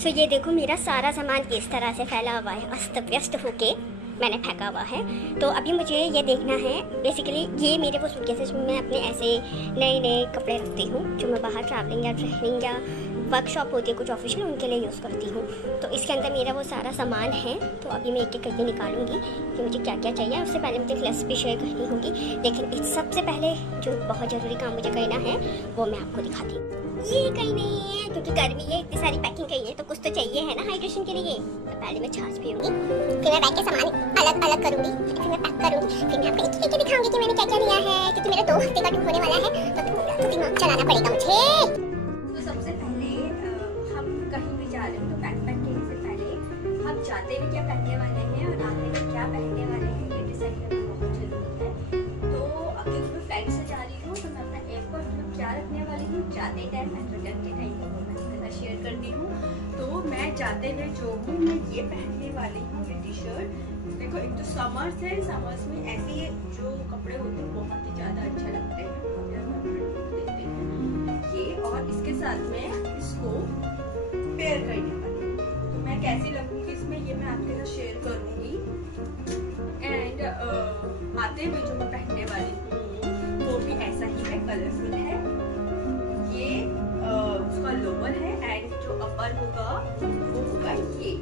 सो ये देखो, मेरा सारा सामान किस तरह से फैला हुआ है, अस्त व्यस्त होके मैंने फेंका हुआ है। तो अभी मुझे ये देखना है, बेसिकली ये मेरे वो सूटकेसेस में मैं अपने ऐसे नए नए कपड़े रखती हूँ जो मैं बाहर ट्रैवलिंग या ट्रेनिंग या वर्कशॉप होती है कुछ ऑफिशियल, उनके लिए यूज़ करती हूँ। तो इसके अंदर मेरा वो सारा सामान है। तो अभी मैं एक एक करके निकालूंगी कि मुझे क्या क्या चाहिए। उससे पहले मुझे एक लिस्ट भी शेयर करनी होगी, लेकिन इस सबसे पहले जो बहुत ज़रूरी काम मुझे करना है वो मैं आपको दिखाती हूँ। ये कहीं नहीं है, क्योंकि गर्मी है, इतनी सारी पैकिंग करनी है तो कुछ तो चाहिए है ना हाइड्रेशन के लिए। तो पहले मैं छाछ पीऊंगी, फिर मैं बैग के सामान अलग अलग करूंगी, फिर मैं पैक करूंगी, फिर मैं आपको एक एक दिखाऊंगी कि मैंने क्या क्या लिया है, क्योंकि मेरा 2 हफ्ते का टूर होने वाला है तो थोड़ा तो दिमाग चलाना पड़ेगा मुझे। तो सबसे पहले हम कहीं भी जा रहे हो तो बैकपैक करने से पहले हम जाते भी क्या पहनने वाले हैं और आते भी क्या पहनने वाले हैं ये डिसाइड करना बहुत जरूरी है। तो क्योंकि मैं फ्लाइट से जा रही हूँ तो मैं अपना एयरपोर्ट में क्या रखने वाली हूँ, जाते टाइम एंड रिटर्न के टाइम को मैं आपके साथ शेयर करती हूँ। तो मैं जाते हुए जो हूँ मैं ये पहनने वाली हूँ, ये टी शर्ट। देखो, एक तो समर्स है, समर्स में ऐसे जो कपड़े होते हैं बहुत ही ज़्यादा अच्छे लगते हैं, देते हैं ये। और इसके साथ में इसको पेयर करने वाली हूँ, तो मैं कैसी लगूंगी इसमें ये मैं आपके साथ शेयर करूंगी। एंड आते हुए जो मैं पहनने वाली हूँ वो भी ऐसा ही है, कलरफुल है। ये उसका लोअर है एंड जो अपर होगा वो होगा ये।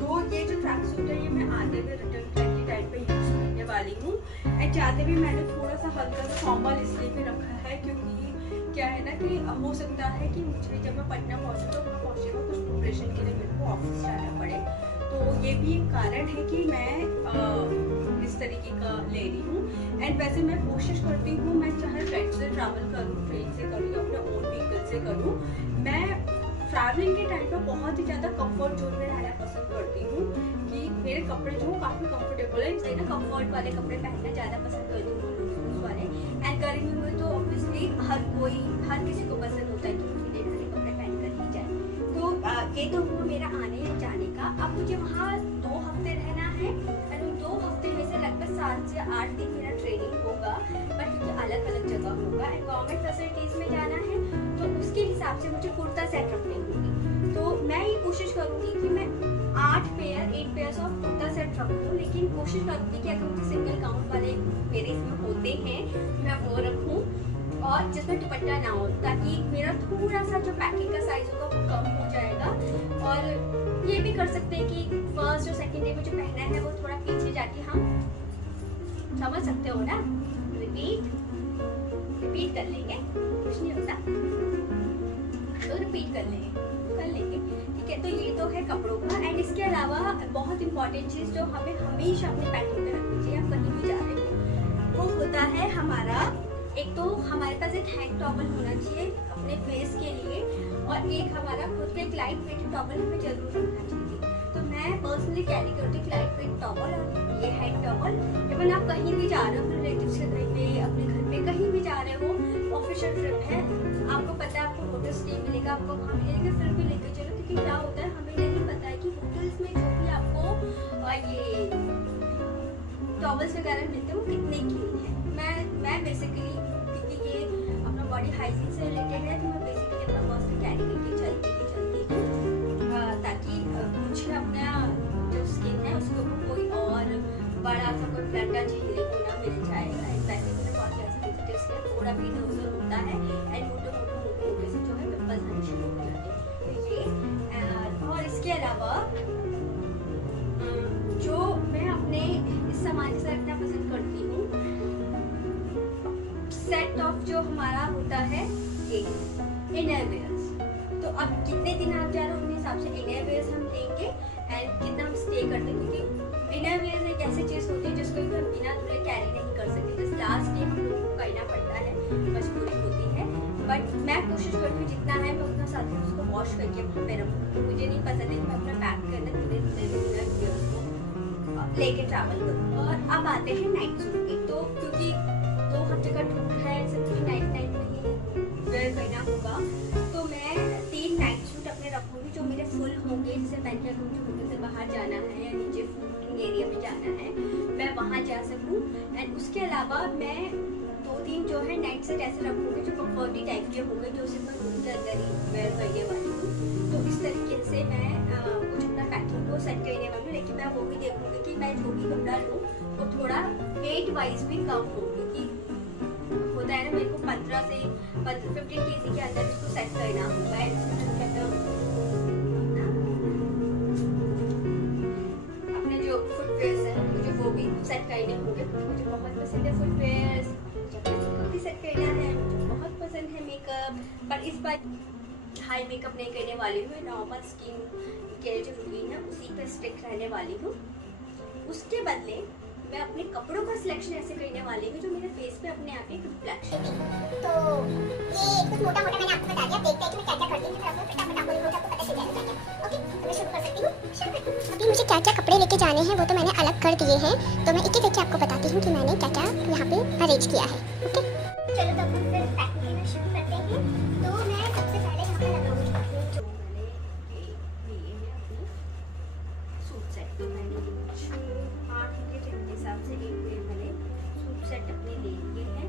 तो ये जो ट्रैक सूट है ये मैं आते हुए रिटर्न फ्लाइट के टाइम पे यूज करने वाली हूँ। एंड जाते हुए मैंने थोड़ा सा हल्का सा फॉर्मल इसलिए भी रखा है, क्योंकि क्या है ना कि हो सकता है कि मुझे जब मैं पटना पहुंचूँ तो मैं पहुंचे में कुछ प्रिपरेशन के लिए मेरे को ऑफिस जाना पड़े। तो ये भी एक कारण है कि मैं इस तरीके का ले रही हूँ। एंड वैसे मैं कोशिश करती हूँ मैं चाहे फ्लाइट से ट्रैवल करूँ, ट्रेन से करूँ या अपने ओन व्हीकल से करूँ, मैं ट्रैवलिंग के टाइम पे बहुत ही ज़्यादा कंफर्ट जोन में रहना पसंद करती हूँ कि मेरे कपड़े जो काफ़ी कंफर्टेबल है, इसलिए ना कंफर्ट वाले कपड़े पहनना ज़्यादा पसंद करती हूँ वाले। एंड गर्मी में तो ऑब्वियसली हर किसी को पसंद होता है कि ढीले ढाले कपड़े पहन कर ही जाए। तो ये तो हुआ मेरा आने जाने का। अब मुझे वहाँ 2 हफ्ते रहना है, और उन 2 हफ्ते में से लगभग 7 से 8 दिन मेरा ट्रेनिंग होगा, बट क्योंकि अलग अलग जगह होगा एंड गवर्नमेंट फैसिलिटीज में जाना है तो उसके हिसाब से मुझे कुर्ता सेट रखनी होगी। तो मैं ये कोशिश करूँगी कि मैं 8 पेयर्स ऑफ कुर्ता सेट रखूँ, लेकिन कोशिश करूँगी कि अगर मुझे सिंगल काउंट वाले मेरे इसमें होते हैं मैं वो रखूँ, और जिसमें दुपट्टा ना हो, ताकि मेरा थोड़ा सा जो पैकिंग का साइज होगा वो कम हो जाएगा। और ये भी कर सकते हैं कि फर्स्ट और सेकंड डे में जो पहना है वो थोड़ा पीछे जाके हम समझ सकते हो ना, रिपीट कर लेंगे, कुछ नहीं होता तो रिपीट कर लेंगे, ठीक है। तो ये तो है कपड़ों का। एंड इसके अलावा बहुत इंपॉर्टेंट चीज़ जो हमें हमेशा अपने पैकिंग में रखनी चाहिए, आप कहीं भी जा रहे हो, वो होता है हमारा, एक तो हमारे पास एक हैंड टॉवल होना चाहिए अपने फेस के लिए, और एक हमारा खुद का एक लाइट वेट टॉवल हमें जरूर रखना चाहिए। तो मैं पर्सनली कैरी करती हूँ लाइट वेट टॉवल और ये हैंड टॉवल। इवन आप कहीं भी जा रहे हो, अपने रिलेटिव्स के घर पे, अपने घर पे कहीं भी जा रहे हो, ऑफिशियल ट्रिप है, आपको पता है आपको होटल स्टे मिलेगा, आपको वहाँ मिलेगा, फिर भी लेके चलो, क्योंकि क्या होता है हमें नहीं पता है कि होटल्स में जो भी आपको ये टॉवल्स वगैरह मिलते हैं वो कितने क्लीन है। मैं बेसिकली, क्योंकि ये अपना बॉडी हाइजीन से रिलेटेड है, तो मैं बेसिकली अपना पर्स कैरी करके चलती हूँ, ताकि मुझे अपना जो स्किन है उसको कोई और बड़ा सा कोई ब्लड झीले को ना मिल जाएगा। वैसे मैंने बहुत ज़्यादा सेंसिटिव स्किन, थोड़ा भी नोजल होता है एंड मोटे से जो है पिंपल्स आने शुरू हो जाते हैं। तो ये और इसके अलावा जो मैं अपने इस सामान से रखना पसंद करती हूँ, सेट ऑफ जो हमारा होता है ये इनर वेयर्स। तो अब कितने दिन आप जा रहे हो उस हिसाब से इनर वेयर्स हम लेंगे। एंड कोशिश करती हूँ जितना है मैं उतना साथ में उसको वॉश करके वहाँ पे रखूँ। मुझे नहीं पसंद है कि मैं अपना बैग के अंदर पूरे उसको लेके ट्रैवल करूँ। और अब आते हैं नाइट सूट पे। तो क्योंकि 2 हफ्ते का टूर है, सिर्फ नाइट में ही वेयर करना होगा, तो मैं 3 नाइट सूट अपने रखूँगी जो मेरे फुल होंगे, जिसे पहन के मुझे होटल से बाहर जाना है या नीचे फूडिंग एरिया में जाना है, मैं वहाँ जा सकूँ। एंड उसके अलावा मैं 2-3 जो है नाइट सेट ऐसे रखूँगी जो कंफर्टी टाइप के होंगे, जो सिर्फ मैं रूम के अंदर ही वेयर करने वाली हूँ। तो इस तरीके से मैं कुछ अपना पैकिंग को सेट करने वाली हूँ। लेकिन मैं वो भी देखूँगी कि मैं जो भी कपड़ा लूँ वो थोड़ा वेट वाइज भी कम हो, क्योंकि होता है ना मेरे को 15 kg के अंदर इसको सेट करना होगा। अपने जो फुटवेयर्स हैं मुझे वो भी सेट करने होंगे, मुझे बहुत पसंद है फुटवेयर्स। मेकअप भी सेट करना है, मुझे बहुत पसंद है मेकअप, पर इस बार हाई मेकअप नहीं करने वाली हूँ। नॉर्मल स्किन केयर जो रूटीन है उसी पे स्टिक रहने वाली हूँ। उसके बदले मैं अपने कपड़ों का सिलेक्शन ऐसे करने वाली हूँ जो मेरे फेस पे अपने आप ही रिफ्लेक्शन। तो ये कुछ मोटा मोटा मैंने आपको बता दिया। देखते हैं कि मैं क्या क्या करती हूँ, फिर आपको पता चल जाएगा क्या। ओके, तो मैं शुरू कर सकती हूँ। अभी मुझे क्या क्या कपड़े लेके जाने हैं वो तो मैंने अलग कर दिए हैं, तो मैं एक एक करके आपको बताती हूँ कि मैंने क्या क्या यहाँ पे अरेंज किया है। ओके, चलो तो हम फिर पैकिंग करना शुरू करते हैं। तो मैं सबसे पहले यहाँ पे लगाऊंगी अपने जो मैंने लिए हैं अपने सूट सेट। तो मैंने 8 के हिसाब से एक मैंने सूट सेट अपने ले लिए हैं।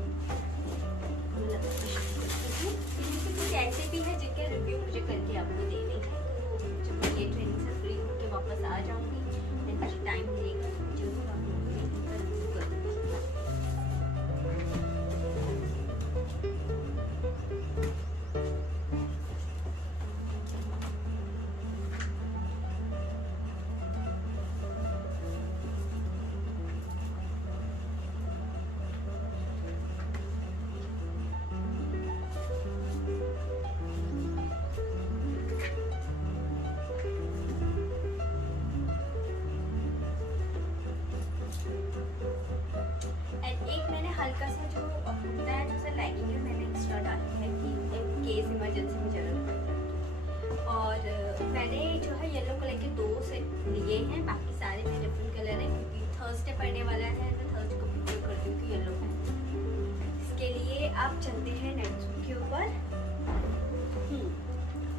कुछ ऐसे भी है जिनके रिव्यू मुझे करके आपको देने हैं। तो जब मैं ये ट्रेनिंग से फ्री होकर वापस आ जाऊँगी, मुझे टाइम मिलेगा जो आप लोगों को इनका रिव्यू करूँगी। एक मैंने हल्का सा जो होता है जैसे लेगिंग है मैंने एक्स्ट्रा डाली है कि इन केस इमरजेंसी में जरूरत पड़े। और मैंने जो है येलो कलर के 2 सेट लिए हैं, बाकी सारे में डिफरेंट कलर है क्योंकि थर्सडे पड़ने वाला है। मैं थर्सडे को प्रिफर करती हूँ कि येलो पहन। इसके लिए आप चलते हैं नाइट सूट के ऊपर।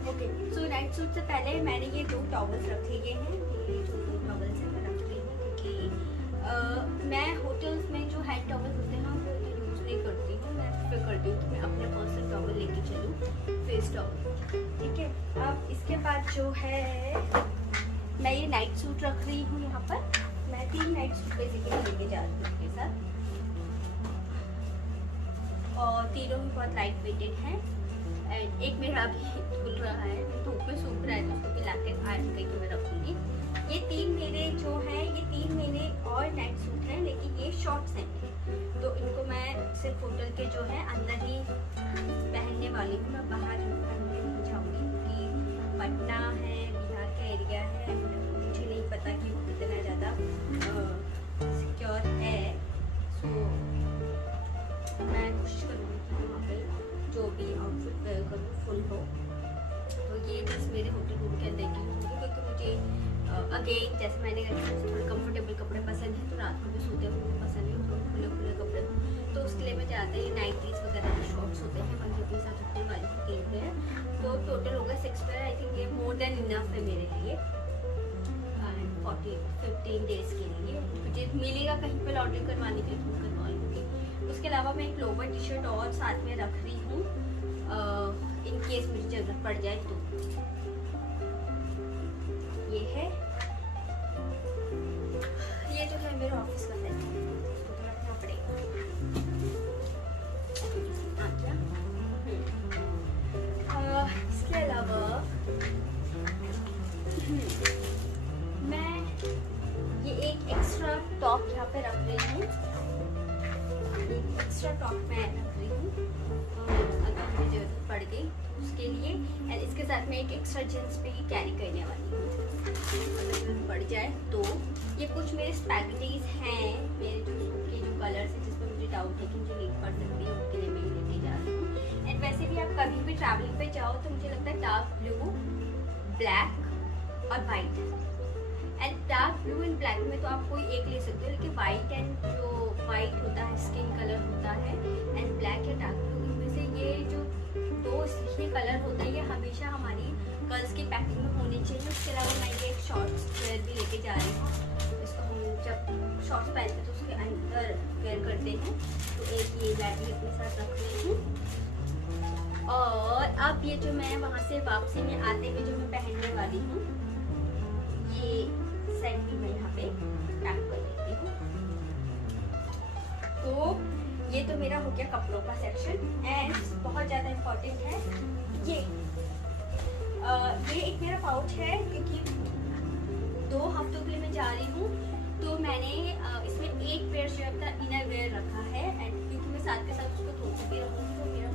ओके, सो नाइट सूट से पहले मैंने ये 2 टॉवल्स रख लिए हैं। ये जो 2 टॉवल्स हैं मैं रख रही हूँ क्योंकि मैं होटल्स में जो हेड टॉवल होते हैं वो यूज़ नहीं करती हूँ। मैं प्रेफर करती हूँ कि मैं अपने पर्सनल टॉवल लेके चलूँ, फेस टॉवल। ठीक है, अब इसके बाद जो है मैं ये नाइट सूट रख रही हूँ यहाँ पर। मैं 3 नाइट सूट बेसिकली लेके जा रही हूँ इसके साथ, और तीनों भी बहुत लाइट वेटेड हैं। एंड एक मेरा अभी खुल रहा है, धूप में सूख रहा है, तो उसको भी लाके आयरन करके मैं रखूँगी। ये 3 मेरे जो है ये 3 मेरे और नाइट सूट हैं, लेकिन ये शॉर्ट्स हैं, तो इनको मैं सिर्फ होटल के जो है अंदर ही पहनने वाली हूँ। मैं बाहर पहनने नहीं जाऊँगी क्योंकि पटना है, बिहार का एरिया है, मुझे नहीं पता कि वो कितना ज़्यादा सिक्योर है। सो मैं कोशिश करूँगी कि वहाँ पे जो भी आउटफिट वेयर करूँ फुल हो। तो ये बस मेरे होटल रूम के अंदर की होगी, क्योंकि मुझे अगेन जैसे मैंने थोड़े कंफर्टेबल कपड़े पसंद हैं, तो रात को भी सोते हुए मुझे पसंद है थोड़े खुले खुले कपड़े। तो उसके लिए मैं ज़्यादा ये नाइटीज़ वगैरह के शॉर्ट्स होते हैं, 150 साथ रखने वाली 3 पे है। तो टोटल होगा 6 पे। आई थिंक ये मोर देन इनफ है मेरे लिए 15 डेज़ के लिए। मुझे मिलेगा कहीं पर लॉन्ड्री करवाने के लिए तो करवा लूँगी। उसके अलावा मैं एक लोवर टी शर्ट और साथ में रख रही हूँ इन केस मुझे ज़रूरत पड़ जाए तो। ये है, ये जो है मेरे ऑफिस का सेट है, इसको तो रखना पड़ेगा। इसके अलावा मैं ये एक एक्स्ट्रा टॉप यहाँ पे रख रही हूँ। एक एक्स्ट्रा टॉप मैं रख रही हूँ अगर मुझे ज़रूरत पड़ गई उसके लिए। एंड इसके साथ मैं एक एक्स्ट्रा जींस भी कैरी करने वाली हूँ अगर ज़रूरत पड़ जाए तो। ये कुछ मेरे स्पैगेटीज हैं, मेरे जो सूट के जो कलर्स हैं जिस पर मुझे डाउट है कि मुझे लीक पड़ सकती है, उसके लिए मैं लेके जा रही हूँ। एंड एंड वैसे भी आप कभी भी ट्रैवलिंग पे जाओ तो मुझे लगता है डार्क ब्लू, ब्लैक और white, and dark blue and black में तो आप कोई एक ले सकते हो, लेकिन वाइट एंड जो वाइट होता है स्किन कलर होता है एंड ब्लैक या डार्क ब्लू, इनमें से ये जो दो ये कलर होते हैं ये हमेशा हमारी गर्ल्स की पैकिंग में होने चाहिए। उसके अलावा मैं ये एक शॉर्ट्स वेयर भी लेके जा रही हूँ। इसको हम जब शॉर्ट्स पहनते हैं तो उसके अंदर वेयर करते हैं, तो एक ये बैग भी अपने साथ रख रही हूँ। और अब ये जो मैं वहाँ से वापसी में आते हुए जो मैं पहनने वाली हूँ, ये सेट भी मैं यहाँ पे पैक कर देती हूँ। तो ये तो मेरा हो गया कपड़ों का सेक्शन। एंड बहुत ज़्यादा इम्पोर्टेंट है ये एक मेरा पाउच है, क्योंकि 2 हफ्तों के लिए मैं जा रही हूँ, तो मैंने इसमें एक पेयर जो अपना इनर वेयर रखा है, एंड क्योंकि मैं साथ के साथ उसको धोती भी रहूँगी तो मेरा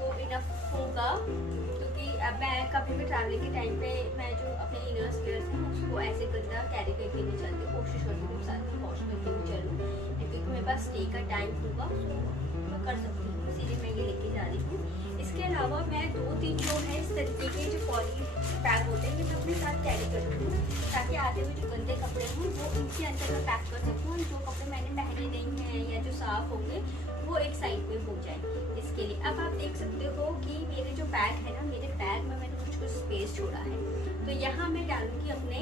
वो इनफ होगा। क्योंकि अब मैं कभी भी ट्रैवलिंग के टाइम पे मैं जो अपने इनर्स वेयर हैं उसको ऐसे गंदा कैरी करके नहीं चलती, कोशिश करती हूँ साथ में वॉश करके भी चलूँ, क्योंकि मेरे पास स्टे का टाइम होगा तो मैं कर सकती हूँ, इसीलिए मैं ये लेके जा रही हूँ। इसके अलावा मैं 2-3 जो है इस तरीके के जो पॉली बैग होते हैं ये मैं अपने साथ कैरी करती हूँ, ताकि आते हुए जो गंदे कपड़े हों वो इनके अंदर मैं पैक कर सकूँ, जो कपड़े मैंने पहने नहीं हैं या जो साफ़ होंगे वो एक साइड में हो जाए। इसके लिए अब आप देख सकते हो कि मेरे जो बैग है ना, मेरे बैग में मैंने कुछ स्पेस छोड़ा है, तो यहाँ मैं डालूँगी अपने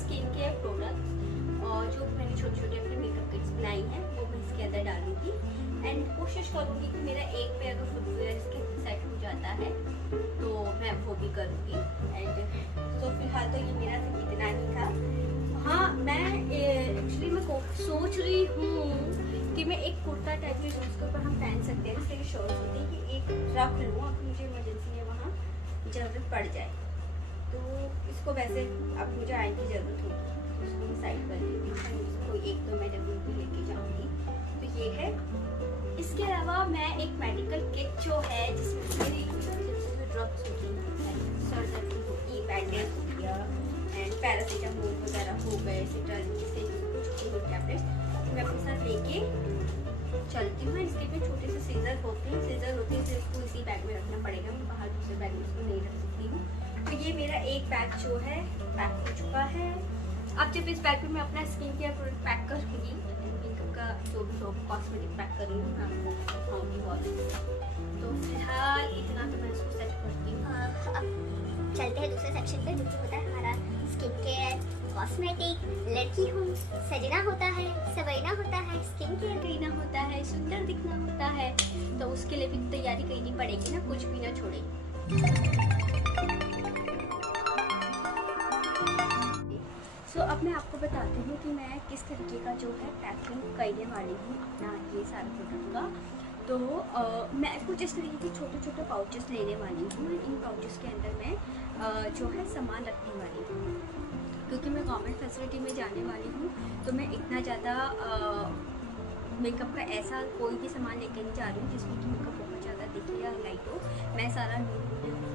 स्किन केयर प्रोडक्ट और जो मैंने छोटे छोटे अपने मेकअप किट्स बनाई हैं वो मैं इसके अंदर डालूँगी। एंड कोशिश करूँगी कि मेरा एक पे अगर फुटवेयर इसके सेट हो जाता है तो मैं वो भी करूँगी। एंड तो फिलहाल तो ये मेरा इतना ही था। हाँ, मैं एक्चुअली मैं सोच रही हूँ कि मैं एक कुर्ता टाइप की उसके ऊपर हम पहन सकते हैं, जैसे शॉर्ट्स होती है कि एक रख लूँ, अब मुझे इमरजेंसी में वहाँ ज़रूरत पड़ जाए तो इसको वैसे अब मुझे आने की ज़रूरत होगी तो इसको मैं साइड कर देती हूँ, इसको एक तो मैं डब्बे लेके जाऊँगी। तो ये है। इसके अलावा मैं एक मेडिकल किट जो है जिसमें मेरी ड्रग्स होती हैं, सर दर्द की होती, बैंडेज हो गया एंड पैरासीटामोल वगैरह हो गए, सिट्राजिन से कुछ टैबलेट्स मैं अपने साथ लेके चलती हूँ। इसके भी छोटे से सीजर होते हैं जो इसको इसी बैग में रखना पड़ेगा, मैं बाहर दूसरे बैग में इसको नहीं रख सकती हूँ। तो ये मेरा एक बैग जो है पैक हो चुका है। अब जब इस बैग में मैं अपना स्किन केयर प्रोडक्ट पैक करूँगी, मेकअप का जो भी कॉस्मेटिक पैक करूँगी मैं आपको दिखाऊँगी बहुत। तो फिलहाल इतना तो मैं इसको सेट करती हूँ। अब चलते हैं दूसरे सेक्शन पे, जो होता है हमारा स्किन केयर, कॉस्मेटिक। लड़की हूँ, सजना होता है, सवरना होता है, स्किन केयर करना होता है, सुंदर दिखना होता है, तो उसके लिए भी तैयारी करनी पड़ेगी ना, कुछ भी ना छोड़े। तो अब मैं आपको बताती हूँ कि मैं किस तरीके का जो है पैकिंग करने वाली हूँ अपना ये सारा प्रोडक्ट का। तो मैं कुछ इस तरीके के छोटे छोटे पाउचेस लेने वाली हूँ। इन पाउचेस के अंदर मैं जो है सामान रखने वाली हूँ, क्योंकि मैं गवर्नमेंट फैसिलिटी में जाने वाली हूँ, तो मैं इतना ज़्यादा मेकअप का ऐसा कोई भी सामान लेके नहीं जा रही हूँ जिसमें कि मेकअप बहुत ज़्यादा दिखे या लाइट हो। मैं सारा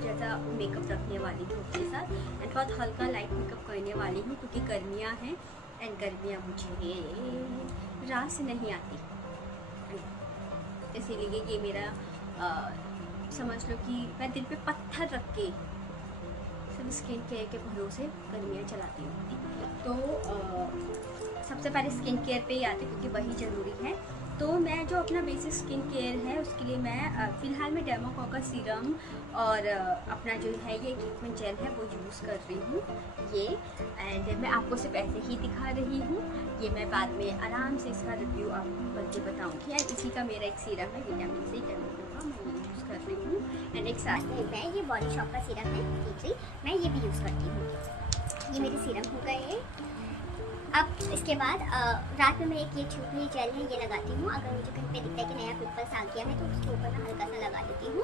जैसा मेकअप रखने वाली हूँ अपने साथ, एंड बहुत हल्का लाइट मेकअप करने वाली हूँ, क्योंकि गर्मियाँ हैं एंड गर्मियाँ मुझे रात से नहीं आती, इसीलिए ये मेरा समझ लो कि मैं दिल पे पत्थर रख के सब स्किन केयर के भरोसे गर्मियाँ चलाती हूँ। तो सबसे पहले स्किन केयर पे ही आते, क्योंकि वही ज़रूरी है। तो मैं जो अपना बेसिक स्किन केयर है उसके लिए मैं फ़िलहाल मैं डेमोकॉकस सीरम और अपना जो है ये ट्रीटमेंट जेल है वो यूज़ कर रही हूँ ये। एंड मैं आपको सिर्फ ऐसे ही दिखा रही हूँ, ये मैं बाद में आराम से इसका रिव्यू आपको करके बताऊँगी। एंड इसी का मेरा एक सीरम है विटामिन सी का, मैं ये यूज़ कर रही हूँ। एंड एक साथ में मैं ये बॉडी शॉप का सीरम है टी3, मैं ये भी यूज़ करती हूँ। ये मेरे सीरम हो गए। अब इसके बाद रात में मैं एक ये ट्यूबली जेल है ये लगाती हूँ। अगर मुझे कहीं पे दिखता है कि नया पिंपल्स आ गया है तो उसके ऊपर मैं हल्का सा लगा देती हूँ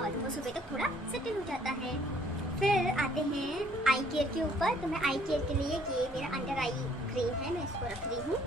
और वो सुबह तक थोड़ा सेटल हो जाता है। फिर आते हैं आई केयर के ऊपर। तो मैं आई केयर के लिए ये मेरा अंडर आई क्रीम है, मैं इसको रख रही हूँ।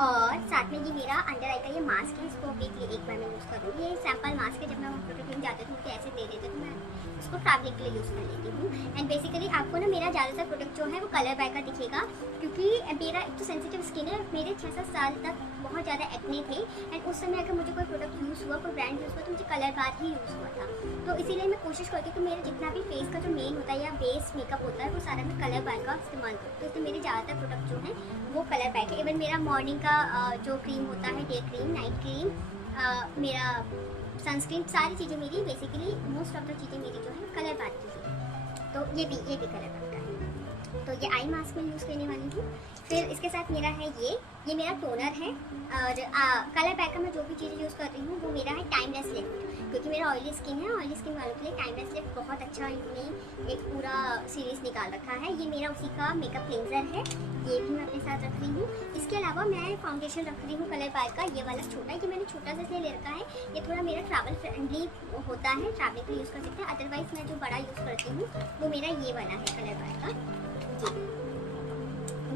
और साथ में ये मेरा अंडर आई का ये मास्क है, इसको वीकली एक बार मैं यूज़ करूँगी। ये सैम्पल मास्क है, जब मैं प्रोडक्ट लेने जाती हूँ मुझे ऐसे दे देते तो मैं इसको ट्रैवलिंग के लिए यूज़ कर लेती हूँ। एंड बेसिकली आपको ना मेरा ज़्यादातर प्रोडक्ट जो है वो कलर बाय का दिखेगा, क्योंकि मेरा एक तो सेंसिटिव स्किन है, मेरे 6-7 साल तक बहुत ज़्यादा एक्ने थे। एंड उस समय अगर मुझे कोई प्रोडक्ट यूज़ हुआ, कोई ब्रांड यूज़ हुआ, तो मुझे कलर बार ही यूज़ हुआ था। तो इसीलिए मैं कोशिश करती हूँ कि मेरा जितना भी फेस का जो मेन होता है या बेस मेकअप होता है वो सारा मैं कलर बार का इस्तेमाल करूँ। तो इसलिए मेरे ज़्यादातर प्रोडक्ट जो हैं वो कलर बार के। इवन मेरा मॉर्निंग का जो क्रीम होता है, डे क्रीम, नाइट क्रीम, मेरा सनस्क्रीन, सारी चीज़ें मेरी बेसिकली मोस्ट ऑफ द चीज़ें मेरी जो है कलर बार की है। तो ये भी कलर बार का है। तो ये आई मास्क में यूज़ करने वाली हूँ। फिर इसके साथ मेरा है ये मेरा टोनर है। और कलर पैक का मैं जो भी चीज़ें यूज़ कर रही हूँ वो मेरा है टाइमलेस लिफ्ट, क्योंकि मेरा ऑयली स्किन है। ऑयली स्किन वालों के लिए टाइमलेस लिफ्ट बहुत अच्छा, इन्होंने एक पूरा सीरीज निकाल रखा है। ये मेरा उसी का मेकअप क्लींजर है, ये भी मैं अपने साथ रख रही हूँ। इसके अलावा मैं फाउंडेशन रख रही हूँ कलर पैक का, ये वाला छोटा है, कि मैंने छोटा सा इसलिए ले रखा है, ये थोड़ा मेरा ट्रैवल फ्रेंडली होता है, ट्रैवलिंग के लिए यूज़ कर सकते हैं। अदरवाइज मैं जो बड़ा यूज़ करती हूँ वो मेरा ये वाला है कलर पैक का,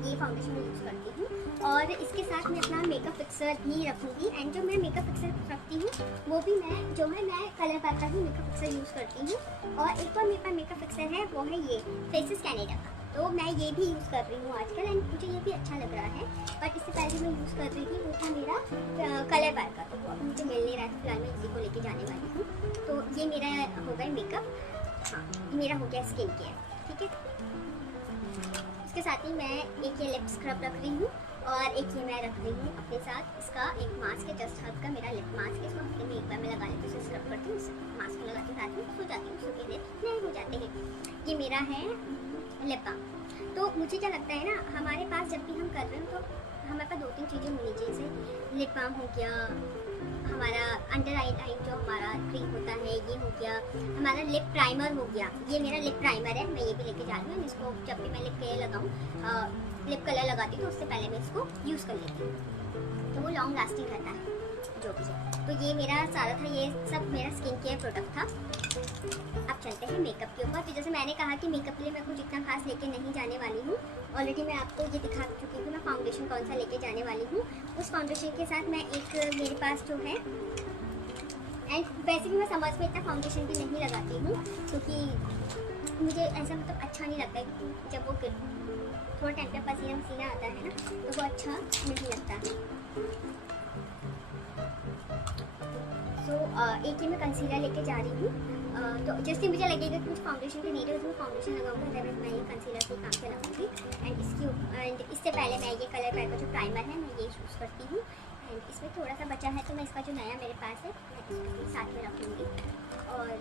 ये फाउंडेशन में यूज़ करती हूँ। और इसके साथ मैं अपना मेकअप फिक्सर भी रखूँगी। एंड जो मैं मेकअप फिक्सर रखती हूँ वो भी मैं कलर पैक का ही मेकअप फिक्सर यूज़ करती हूँ। और एक और मेरे पास मेकअप फिक्सर है, वो है ये फेसेस कैनेडा का, तो मैं ये भी यूज़ कर रही हूँ आजकल। एंड मुझे ये भी अच्छा लग रहा है। बट इससे पहले मैं यूज़ कर रही थी वो था मेरा कलर पैक का, तो वो अभी मुझे मिल नहीं रहा था, फिलहाल मैं इसी को लेके जाने वाली हूँ। तो ये मेरा हो गया मेकअप, हाँ मेरा हो गया स्किन केयर, ठीक है। इसके साथ ही मैं एक ये लिप स्क्रब रख रही हूँ और एक ये मैं रख रही हूँ अपने साथ, इसका एक मास्क है, जस्ट हर्ब का मेरा लिप मास्क है। इसको हफ्ते में एक बार मैं लगा लेती हूँ, स्क्रब करती हूँ, मास्क में लगाती हूँ, रात में सो जाती हूँ, सो के लिप नए हो जाते हैं। ये मेरा है लिप बाम। तो मुझे क्या लगता है ना, हमारे पास जब भी हम कर रहे हो तो हमारे पास 2-3 चीज़ें होनी चाहिए, जैसे लिप बाम हो गया, हमारा अंडर आई लाइन जो हमारा क्रीम होता है ये हो गया, हमारा लिप प्राइमर हो गया। ये मेरा लिप प्राइमर है, मैं ये भी लेके जा रही हूँ। इसको जब भी मैं लिप कलर लगाऊँ, लिप कलर लगाती हूँ तो उससे पहले मैं इसको यूज़ कर लेती हूँ, तो वो लॉन्ग लास्टिंग रहता है जो भी है। तो ये मेरा सारा था, ये सब मेरा स्किन केयर प्रोडक्ट था। अब चलते हैं मेकअप के ऊपर। तो जैसे मैंने कहा कि मेकअप के लिए मैं कुछ इतना खास लेके नहीं जाने वाली हूँ, ऑलरेडी मैं आपको ये दिखा चुकी हूँ मैं फाउंडेशन कौन सा लेके जाने वाली हूँ। उस फाउंडेशन के साथ मैं एक मेरे पास जो है, एंड वैसे भी मैं समर्स में इतना फाउंडेशन भी नहीं लगाती हूँ, क्योंकि मुझे ऐसा मतलब अच्छा नहीं लगता है, जब वो थोड़ा टाइम पे पसीना पसीना आता है ना, तो वो अच्छा नहीं लगता है। सो एक ही मैं कंसीलर लेके जा रही हूँ। तो जैसे मुझे लगेगा कि कुछ फाउंडेशन की नीड है तो मैं फाउंडेशन लगाऊंगा, अदरवाइज मैं ये कंसीलर के काम से लगाऊंगी। एंड इससे पहले मैं ये कलर पैक का जो प्राइमर है मैं ये यूज़ करती हूँ। एंड इसमें थोड़ा सा बचा है तो मैं इसका जो नया मेरे पास है मैं इसको साथ में रखूँगी। और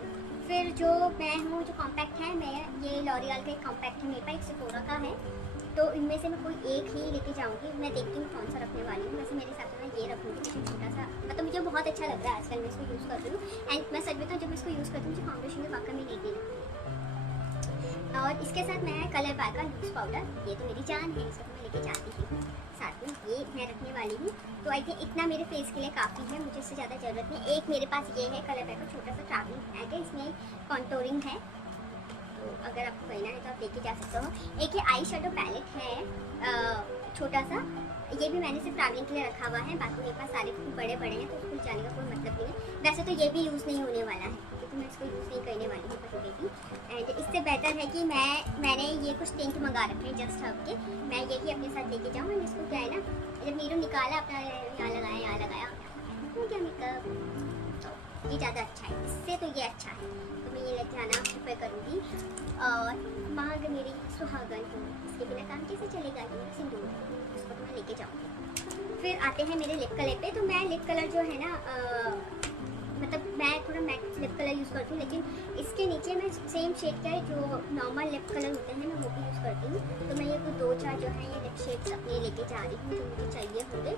फिर जो मैं हूँ, जो कॉम्पैक्ट है, मैं ये लॉरियल का एक कॉम्पैक्ट है मेरे पास, एक सेफोरा का है। तो इनमें से मैं कोई एक ही लेके जाऊँगी, मैं देखती हूँ कौन सा रखने वाली हूँ। वैसे मेरे हिसाब से मैं ये रखूँगी, मुझे छोटा सा मतलब मुझे बहुत अच्छा लग रहा है आजकल, मैं इसको यूज़ कर रही हूँ। एंड मैं सच बताऊँ, जब मैं इसको यूज़ करती हूँ मुझे फाउंडेशन में वाकई में नहीं लगती। और इसके साथ मैं कलर पैक का लूज पाउडर, ये तो मेरी जान है, इसको मैं लेके जाती हूँ साथ में, ये मैं रखने वाली हूँ। तो आई थिंक इतना मेरे फेस के लिए काफ़ी है, मुझे इससे ज़्यादा ज़रूरत नहीं। एक मेरे पास ये है कलर पैक का छोटा सा ट्रैवलिंग पैक है, इसमें कॉन्टोरिंग है, तो अगर आपको कहना है तो आप लेके जा सकते हो। एक ये आई शेडो पैलेट है छोटा सा, ये भी मैंने सिर्फ ट्रैवलिंग के लिए रखा हुआ है, बाकी मेरे पास सारे बड़े बड़े हैं तो उसको जाने का कोई मतलब नहीं है। वैसे तो ये भी यूज़ नहीं होने वाला है, क्योंकि मैं इसको यूज़ नहीं करने वाली हूँ कभी भी। एंड इससे बेटर है कि मैंने ये कुछ टिंट मंगा रखे हैं जस्ट हब के, मैं ये ही अपने साथ लेके जाऊँ। एंड इसको क्या है ना, जब नीरू निकाला अपना यहाँ लगाया तो क्या मेकअप, तो ये ज़्यादा अच्छा है, इससे तो ये अच्छा है, तो मैं ये लेके आना प्रेफर करूँगी। और मांग मेरी सुहागन हो, इसके बिना काम कैसे चलेगा, कि मेरा सिंदूर, इसको तो मैं लेके जाऊँगी। फिर आते हैं मेरे लिप कलर पे। तो मैं लिप कलर जो है ना, मतलब मैं थोड़ा मैट लिप कलर यूज़ करती हूँ, लेकिन इसके नीचे मैं सेम शेड का जो नॉर्मल लिप कलर होते हैं मैं वो भी यूज़ करती हूँ। तो मैं ये कुछ 2-4 जो है ये लिप शेड्स अपने लेके जा रही हूँ जो मुझे चाहिए होंगे।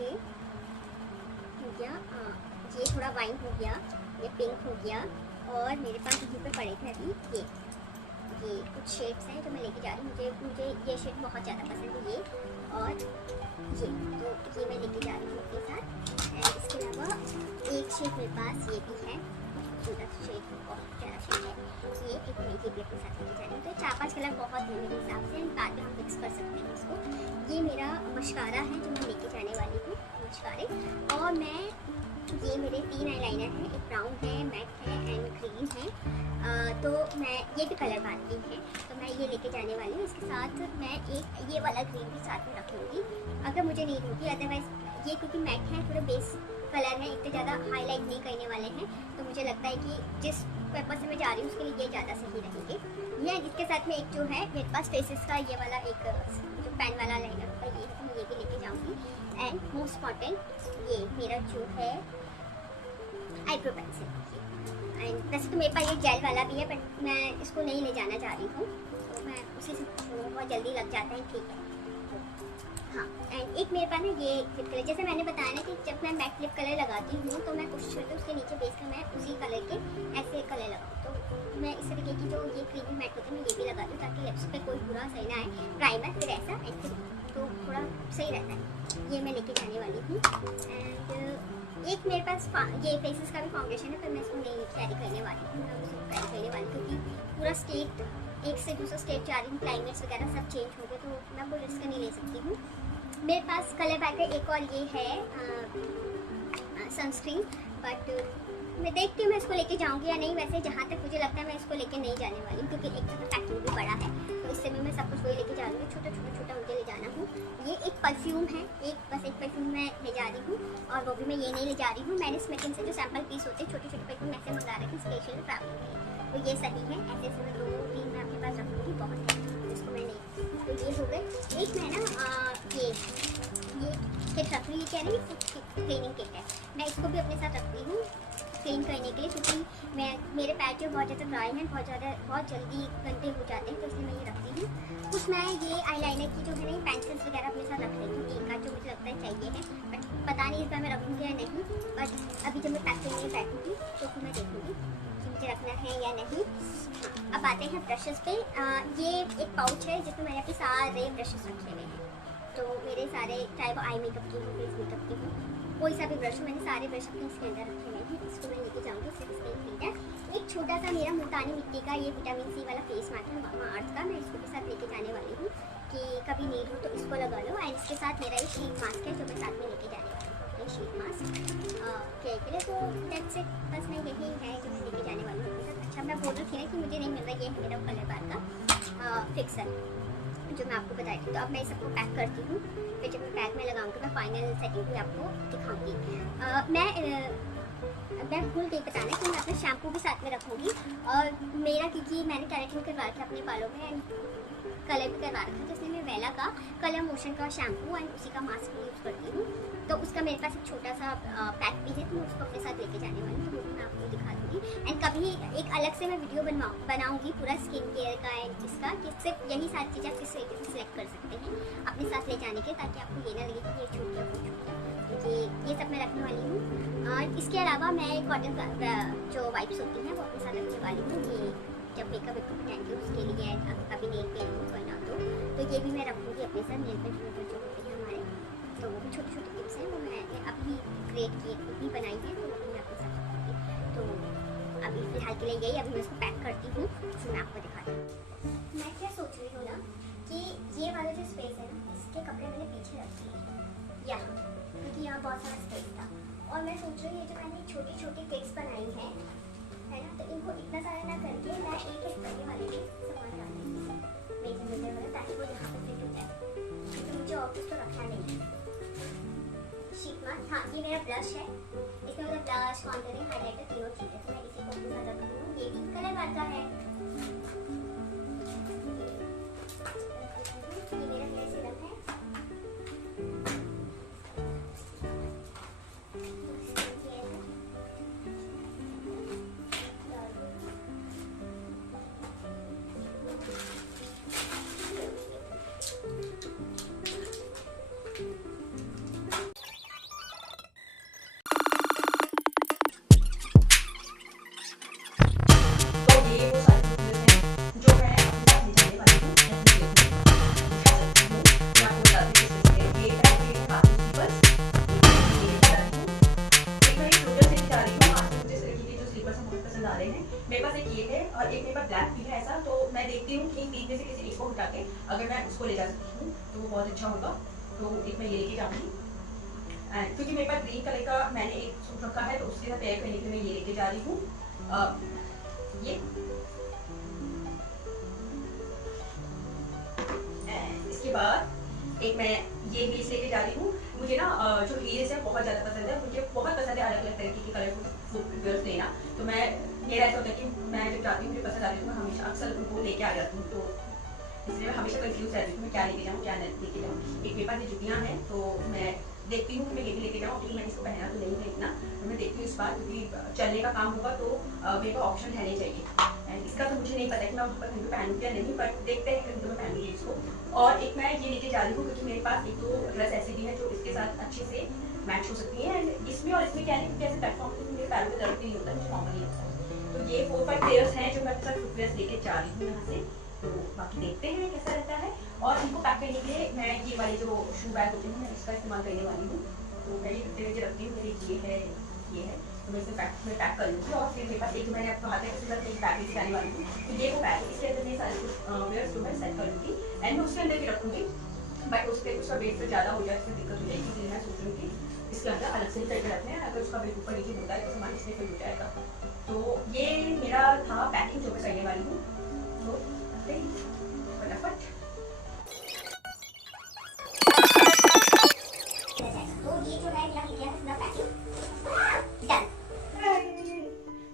ये हो गया, ये थोड़ा वाइन हो गया, ये पिंक हो गया, और मेरे पास यहीं पे पड़े थे अभी ये कुछ शेड्स हैं जो मैं लेके जा रही हूँ। मुझे ये शेड बहुत ज़्यादा पसंद है, ये और ये मैं लेके जा रही हूँ अपने साथ। एंड इसके अलावा एक शेड मेरे पास ये भी है, खूबसूरत शेड, बहुत प्यारा शेड है ये। एक मैं ये भी अपने साथ लेके जा रही हूँ। तो 4-5 कलर बहुत है मेरे हिसाब से, बाद में हम मिक्स कर सकते हैं इसको। ये मेरा मस्कारा है जो मैं लेके जाने वाली हूँ, मस्कारे। और मैं ये मेरे 3 आईलाइनर हैं, एक ब्राउन है, मैट है एंड ग्रीन है। तो मैं ये भी कलर बात की है, तो मैं ये लेके जाने वाली हूँ। इसके साथ मैं एक ये वाला ग्रीन भी साथ में रख लूँगी अगर मुझे नीड होगी। अदरवाइज़ ये क्योंकि मैट है, थोड़ा बेस कलर है, इतने ज़्यादा हाईलाइट नहीं करने वाले हैं, तो मुझे लगता है कि जिस पर्पज से मैं जा रही हूँ उसके लिए ये ज़्यादा सही रहेंगे। ये इसके साथ में एक जो है मेरे पास फेसेस का ये वाला एक जो पेन वाला लाइनर होता है, ये तो मैं ये भी लेके जाऊँगी। एंड मोस्ट इम्पॉर्टेंट ये मेरा जो है आईब्रो पेंसिल। एंड वैसे तो मेरे पास ये जेल वाला भी है, बट मैं इसको नहीं ले जाना चाह रही हूँ, तो मैं उसी से बहुत जल्दी लग जाता है, ठीक है। हाँ, एंड एक मेरे पास ना ये लिप कलर, जैसे मैंने बताया ना कि जब मैं मैट लिप कलर लगाती हूँ तो मैं कोशिश करती हूँ उसके नीचे बेस का मैं उसी कलर के ऐसे कलर लगाऊँ। तो मैं इस तरीके की जो ये क्रीमी मैट होती है मैं ये भी लगाती हूँ, ताकि लिप्स पे कोई बुरा असर ना आए। प्राइमर फिर ऐसा एंड फिर तो थोड़ा सही रहता है। ये मैं लेके जाने वाली हूँ। एंड एक मेरे पास ये फेसेस का भी फाउंडेशन है, पर मैं इसको नहीं कैरी करने वाली हूँ, मैं उसको कैरी करने वाली क्योंकि पूरा स्टेट एक से दूसरा स्टेट जा रही हूँ, क्लाइमेट्स वगैरह सब चेंज हो गए, तो मैं वो रिस्क नहीं ले सकती हूँ। मेरे पास कलर बैग का एक और ये है सनस्क्रीन, बट मैं देखती हूँ मैं इसको लेके जाऊँगी या नहीं। वैसे जहाँ तक मुझे लगता है मैं इसको लेके नहीं जाने वाली, क्योंकि एक तो पैकिंग भी बड़ा है, तो इससे मैं सब कुछ वही लेके जा रही हूँ। छोटा मुझे ले जाना हूँ। ये एक परफ्यूम है, बस एक परफ्यूम मैं ले जा रही हूँ, और वो भी मैं ये नहीं ले जा रही हूँ। मैंने स्मिकिन से जो सैम्पल पीस होते हैं छोटे परफ्यूम ऐसे मंगा रहे थे स्पेशल ट्रैवलिंग के लिए, तो ये सभी है। ऐसे मैं 2-3 मैं अपने पास रखूँगी, बहुत है इसको मैं नहीं। तो ये हो गए। एक मैं ना ये किट रख रही है, ना ये क्लीनिंग किट है, मैं इसको भी अपने साथ रखती हूँ क्लीन करने के लिए, क्योंकि मेरे पैर जो बहुत ज़्यादा ड्राई हैं, बहुत जल्दी गंदे हो जाते हैं, तो इसलिए मैं ये रखती हूँ। कुछ मैं ये आईलाइनर की जो है ना पेंसिल्स वगैरह अपने साथ रख लेती हूँ, एक आध जो मुझे लगता है चाहिए है, बट पता नहीं इस बार मैं रखूँगी या नहीं। बट अभी जब मैं पैक करने बैठूँगी तो फिर मैं देखूँगी कि मुझे रखना है या नहीं। अब आते हैं ब्रशेस पे। ये एक पाउच है जिसमें मैंने अपने सारे ब्रशेस रखे हुए हैं, तो मेरे सारे, चाहे वो आई मेकअप की हो, फेस मेकअप की हो, कोई सा भी ब्रश हो, मैंने सारे ब्रश अपने इसके अंदर रखे हुए हैं। इसको मैं लेके जाऊँगी सिर्फ इसके लिए। एक छोटा सा मेरा मुल्तानी मिट्टी का ये विटामिन सी वाला फेस मास्क है मामा-अर्थ का, मैं इसको भी साथ लेके जाने वाली हूँ कि कभी नीड हो तो इसको लगा लो। एंड इसके साथ मेरा ये शीट मास्क है जो मैं साथ में लेके जाने वाली हूँ, ये शीट मास्क के लिए। तो दैट्स इट, बस मैं यही है जो मैं लेके जाने वाली हूँ अपने साथ। अच्छा, मैं बोल रही थी ना कि मुझे नहीं मिल रहा, ये है मेरा कलर बार का फिक्सर जो मैं आपको बताई थी। तो अब मैं सबको पैक करती हूँ, फिर जब मैं पैक में लगाऊंगी मैं फाइनल सेटिंग भी आपको दिखाऊंगी। मैं भूल गई बताना कि मैं अपना शैम्पू भी साथ में रखूँगी, और मेरा क्योंकि मैंने कैरेटिन करवा रखा अपने बालों में एंड कलर भी करवा रखा है, तो इसलिए मैं वेला का कलर मोशन का शैम्पू एंड उसी का मास्क यूज़ करती हूँ। तो उसका मेरे पास एक छोटा सा पैक भी है, तो मैं उसको अपने साथ लेके जाने वाली हूँ, तो वो भी मैं आपको दिखा दूँगी। एंड कभी एक अलग से मैं वीडियो बनाऊँगी पूरा स्किन केयर का एंड इसका, कि सिर्फ यही सारी चीज़ें आप किस तरीके से सिलेक्ट कर सकते हैं अपने साथ ले जाने के, ताकि आपको ये ना लगे कि ये छूट गया वो छूट गया। तो ये सब मैं रखने वाली हूँ। और इसके अलावा मैं कॉटन जो वाइप्स होती हैं वो अपने साथ रखने वाली हूँ, ये जब मेकअप पहनती हूँ उसके लिए, कभी नेल पेंट करना तो ये भी मैं रखूँगी अपने साथ। नेल पेंट जो होते हैं हमारे, तो वो भी छोटी टिप्स हैं, वो मैंने अभी क्रिएट की भी बनाई है, तो वो भी मैं अपने साथ रखूँगी। तो अभी फिलहाल के लिए यही, अभी मैं इसको पैक करती हूँ, फिर मैं आपको दिखाती हूँ। मैं क्या सोच रही हूँ ना कि ये वाला जो स्पेस है ना, इसके कपड़े मैंने पीछे रख दिए यहाँ, क्योंकि यहाँ बहुत सारा स्पेस था। और मैं सोच रही हूँ ये जो मैंने छोटी क्लिप्स बनाई हैं, है ना, तो इनको इतना सारा ना करके मैं एक करने वाली हूँ सामान डालने मेरे मिलने वाला, ताकि वो यहाँ पर फिट हो जाए, क्योंकि मुझे ऑफिस तो रखना नहीं है। शीट मास्क, हाँ ये मेरा ब्लश है, इसमें मतलब ब्लश, कॉन्टूरिंग, हाइलाइटर तीनों चीज़ें, तो मैं इसी को अपने साथ रखती हूँ। ये भी कलर बार का है, ये मेरा हेयर सीरम है, तो ये वो सारी चीजें हैं जो मैं अपने साथ ले जाने वाली हूँ। है, अगर मैं उसको ले जा सकती हूँ तो वो बहुत अच्छा होगा। तो एक मैं ये लेके जाऊँगी, एंड क्योंकि मेरे पास ग्रीन कलर का मैंने एक सूट रखा है तो उसके साथ पेयर करने के लिए मैं ये लेके जा रही हूँ। ये इसके बाद एक मैं ये हील्स लेके जा रही हूँ। मुझे ना जो हील्स है बहुत ज़्यादा पसंद है, मुझे बहुत पसंद है अलग अलग तरीके के कलरफुल फुटवेयर्स लेना। तो मैं मेरा ऐसा होता है कि मैं जब जाती हूँ मुझे पसंद आती है तो मैं हमेशा अक्सर उनको लेके आ जाती हूँ। तो इसलिए मैं हमेशा कंफ्यूज रहती हूँ मैं क्या लेके जाऊँ क्या लेके जाऊँ। एक मेरे पास ये जुतियाँ हैं तो मैं देखती हूँ कि मैं ये भी लेके जाऊँ, क्योंकि मैंने इसको पहना तो नहीं है इतना, तो मैं देखती हूँ इस बार, क्योंकि चलने का काम होगा तो मेरे को ऑप्शन रहने चाहिए। एंड इसका तो मुझे नहीं पता कि मैं वहाँ पर कहीं पर पहनूँ या नहीं, पर देखते हैं कहीं तो मैं पहनूँगी इसको। और एक मैं ये लेके जा रही हूँ क्योंकि मेरे पास एक तो ड्रेस ऐसी भी है जो इसके साथ अच्छे से मैच हो सकती है। एंड इसमें और इसमें क्या है कि ऐसे प्लेटफॉर्म पर मेरे पैरों में दर्द भी नहीं होता, मुझे नॉर्मली लगता है। तो ये 4-5 पेयर्स हैं जो मैं अपने साथ फुटवेयर्स लेके जा रही हूँ यहाँ से। तो बाकी देखते हैं कैसा रहता है। और इनको पैक करने के लिए मैं ये वाली जो शू बैग होती है मैं इसका इस्तेमाल करने वाली हूँ। तो मैं ये कितने बजे रखती हूँ, मेरी ये है तो मैं इसे पैक कर लूँगी। और फिर मेरे पास एक मैंने आपको हाथ में एक बैग लेके जाने वाली हूँ, तो ये वो बैग इसके अंदर मैं सारे कुछ वेयर्स जो मैं सेट कर लूँगी एंड मैं उसके अंदर भी रखूँगी। बट उसके उसका वेट तो ज़्यादा हो जाए, इसमें दिक्कत हो जाएगी, इसलिए मैं सोच रही हूँ कि इसके अंदर अलग से ही करके रखते हैं। अगर उसका वेट ऊपर नीचे होता है तो सामान इसमें फिल हो जाएगा। तो ये मेरा था पैकिंग जो मैं करने वाली हूँ। तो फटाफट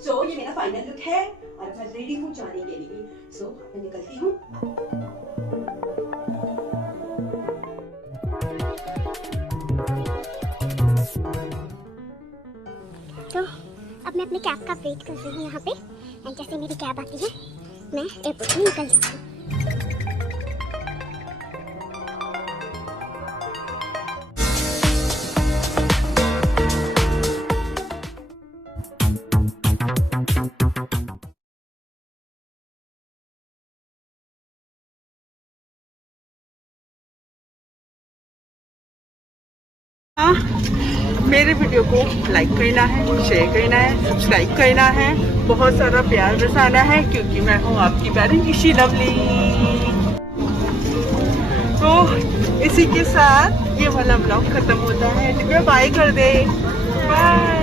सो ये मेरा फाइनल लुक है और मैं रेडी हूँ जाने के लिए। सो मैं निकलती हूँ। तो अब मैं अपने कैब का वेट कर रही हूँ यहाँ पे, एंड जैसे मेरी कैब आती है मैं एयरपोर्ट में निकल जाऊँगी। मेरे वीडियो को लाइक करना है, शेयर करना है, सब्सक्राइब करना है, बहुत सारा प्यार बरसाना है, क्योंकि मैं हूँ आपकी प्यारी ऋषि लवली। तो इसी के साथ ये वाला ब्लॉग खत्म होता है। बाय कर दे, बाय।